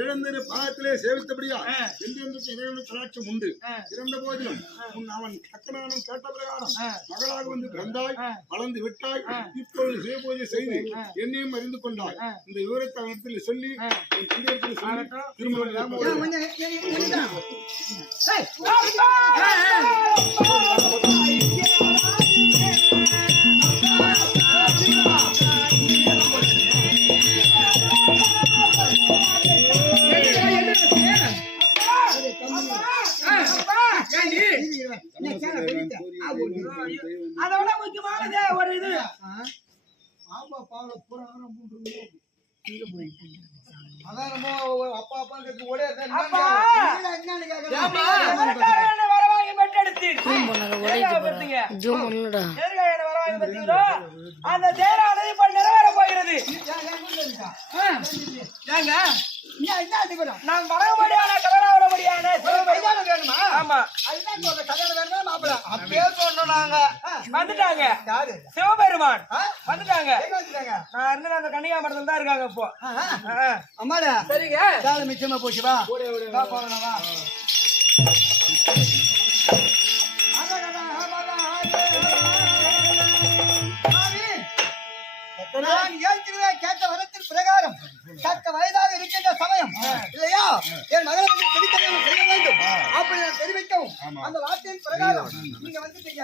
இழந்திரு பாகத்திலே சேவித்தபடியா என்றென்றுக்கு இறைவனுக்கு கலாட்சம் உண்டு. இறந்த போதிலும் அவன் கக்கனானும் கேட்ட பிரகாரம் மகளாக வந்து பிறந்தாய், வளர்ந்து விட்டாய், இப்பொழுது சிவபூஜை செய்து என்னையும் அறிந்து கொண்டாய். இந்த விவரத்தை அவனிடத்தில் சொல்லி திருமணம் அதோட முக்கியமானது ஒரு இது அந்த தேரானது இப்ப நிறைவேற போகிறது. நான் வடகுபடியான கல்யாணபடியான ஆமா வந்துட்டாங்க. சிவபெருமான் வந்துட்டாங்க. நான் இருந்து அந்த கன்னிகா மடத்துல தான் இருக்காங்க இப்போ. அம்மாடா சரிங்க சால மிச்சமா போச்சுவா போறவா நான் ஏற்கனவே கேட்ட வரத்தின் பிரகாரம் தக்க வயதாக இருக்கின்ற சமயம் இல்லையா என் மகனுக்கு தெரிவிக்க செய்ய வேண்டும் அப்படி நான் தெரிவிக்கவும் அந்த வார்த்தையின் பிரகாரம் நீங்க வந்துட்டீங்க.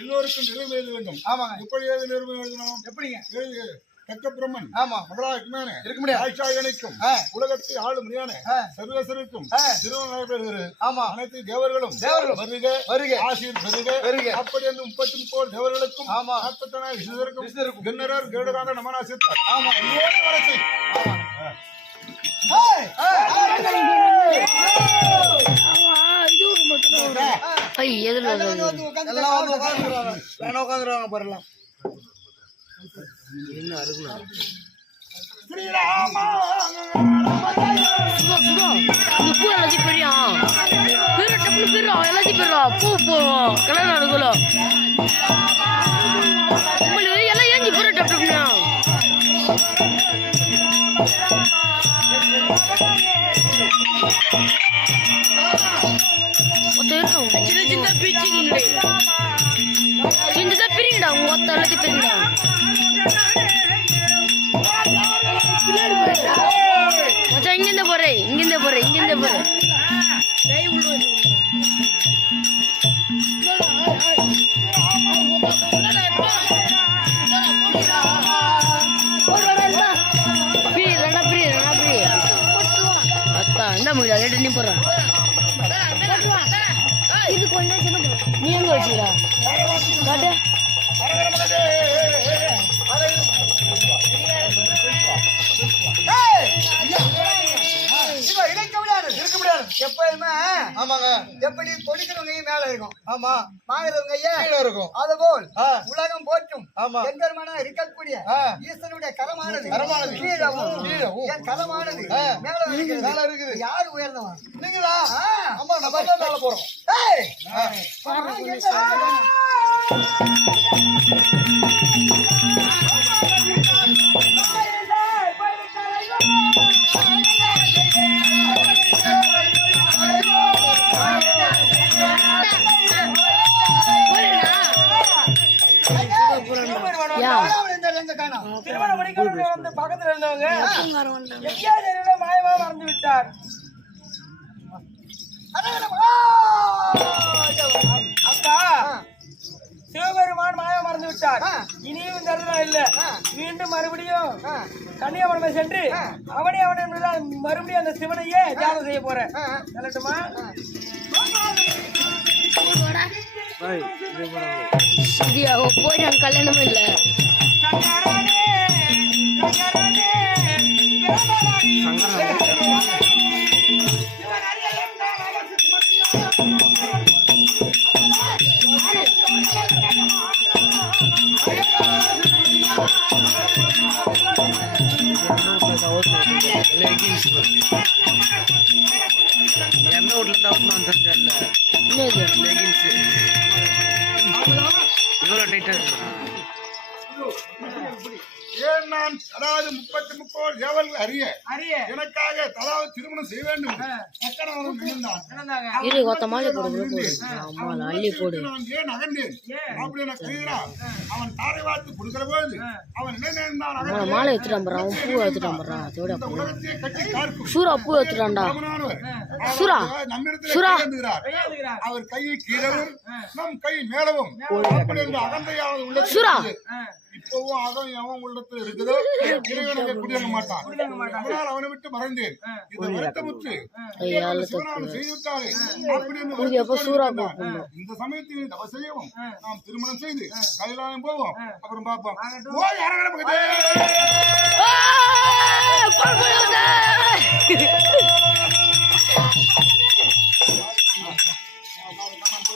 எல்லோருக்கும் நிறைவு எழுத வேண்டும். எப்படி நிறைவு எழுதணும்? எப்படிங்க? பிரம்மன் மகளா இருக்க முடியாது. உலகத்தை ஆளும் சர்வேசருக்கும் அனைத்து தேவர்களும் வருக வருக ஆசிரியர் பெருக வருக அப்படி என்று 33 தேவர்களுக்கும் 44 கிண்ணரர் கேடுகாக நமனாசித்தார். வளர்ச்சி உட்காந்துருவாங்க பாருலாம். சின்னதா பிரிங்கடா மொத்த எல்லாத்தையும் பிரிங்கடா. மச்சான் இங்கிருந்த போறேன் இங்கிருந்த போறேன் இங்கிருந்த போறேன் என்ன முடியல ரேட்டு நீ போடுறான் நீ எங்க வச்சுக்கிறா காட்டு இருக்க முடியாது எப்பயுமே. ஆமாங்க எப்படி கொடுக்கிறவங்க மேல இருக்கும். ஆமா வாங்குறவங்க கீழே இருக்கும். அதுபோல் உலகம் போற்றும் எந்தமான இருக்கக்கூடிய ஈசனுடைய கரமானது என் கரமானது மேல இருக்குது. யாரு உயர்ந்தவன் நீங்களா? ஆமா நம்ம தான் மேல போறோம். பக்கத்துல இருந்தவங்க மாயமா மறந்து விட்டார். அப்பா சிவபெருமான் மாயமா மறந்து விட்டார். இனியும் இந்த இடத்துல இல்ல. மீண்டும் மறுபடியும் கன்னியாகுமரி சென்று அவனே மறுபடியும் அந்த சிவனையே தியானம் செய்ய போறேன். சொல்லட்டுமா? போய் நான் கல்யாணமும் இல்ல leggings. எந்த வீட்ல இருந்து அவுட்னு வந்து தெரியல. என்னது லெகின்ஸ் இவ்வளோ டைட்டா இருக்கு. ஏன் நான் அதாவது 33 தேவர்கள் அறிய எனக்காக தலாவை திருமணம் செய்ய வேண்டும் சக்கரவர்த்தி இருந்தான். இரு கொத்த மாலை போடு போடு ஆமால அள்ளி போடு. நான் ஏன் அகன்றேன் அப்படி எனக்கு தெரிகிறான். அவன் தாரை வார்த்து கொடுக்கிற போது அவன் என்ன நினைந்தான் அவன் மாலை எடுத்துட்டான் பாரு, அவன் பூ எடுத்துட்டான் பாரு. அதோட இந்த உலகத்தையே கட்டி பார்க்கும் சூரா பூ எடுத்துட்டான்டா. ராமனானவர் சுரா. நம்மிடத்தில் சுரா. கையேந்துகிறார். அவர் கையை கீழவும் நம் கை மேலவும் அப்படி என்று அகந்தையாவது உள்ள சுரா. இப்பவும் அவன் எவன் உள்ளத்துல இருக்குதோ இறைவனை குடியேற மாட்டான். அதனால் அவனை விட்டு மறைந்தேன். இதை வருத்தமுற்று சிவனாலும் செய்துவிட்டாரே அப்படி என்று எப்ப சூரா வருத்தப்பட்டான். இந்த சமயத்தில் தவ செய்யவும் நாம் திருமணம் செய்து கைலாயம் போவோம். அப்புறம் பார்ப்போம். ஓய் அரங்கட பக்கத்தே ஆ!